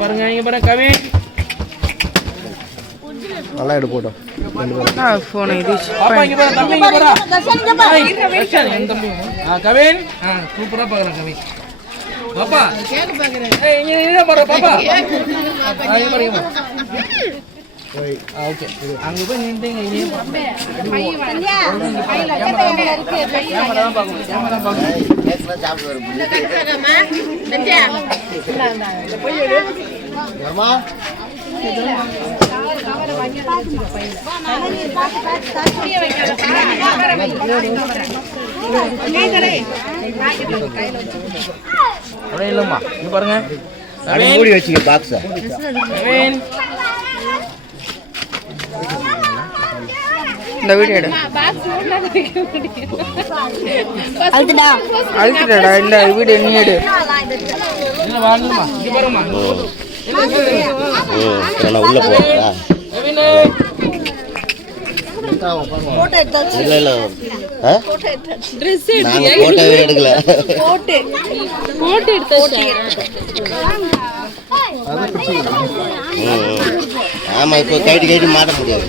பாருங்க இங்க பாருங்க கவின் நல்லா எடு போட்டோம் ஃபோன் இது பாப்பா இங்க பாரு தம்பி இங்க பாரு தர்ஷன், என் தம்பி ஆ கவின் ஆ சூப்பரா பாக்குறேன் கவின் பாப்பா ஏய் இங்க இங்க பாரு பாப்பா ஆ, இங்க பாரு ஓகே அங்க போய் ஏம்மா அப்படியே இல்லம்மா இங்க பாருங்க. மூடி வச்சுக்க பாக்ஸை இந்த வீடியோ எடு. அழுதுடா அழுத்துடா இந்த வீடியோ நீ எடு. இல்ல உள்ள போறா இல்ல இல்ல? நாங்க எடுக்கல. ஆமா இப்போ கைட்டு கைட்டு மாட்ட முடியாது.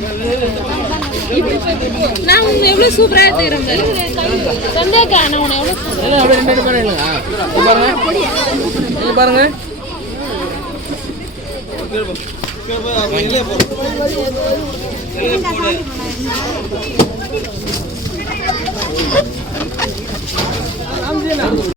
நான் உன்னை எவ்வளவு சூப்பரா எடுத்துக்கிறேன் நான் உன்னை எவ்வளவு பாருங்க. பாருங்க.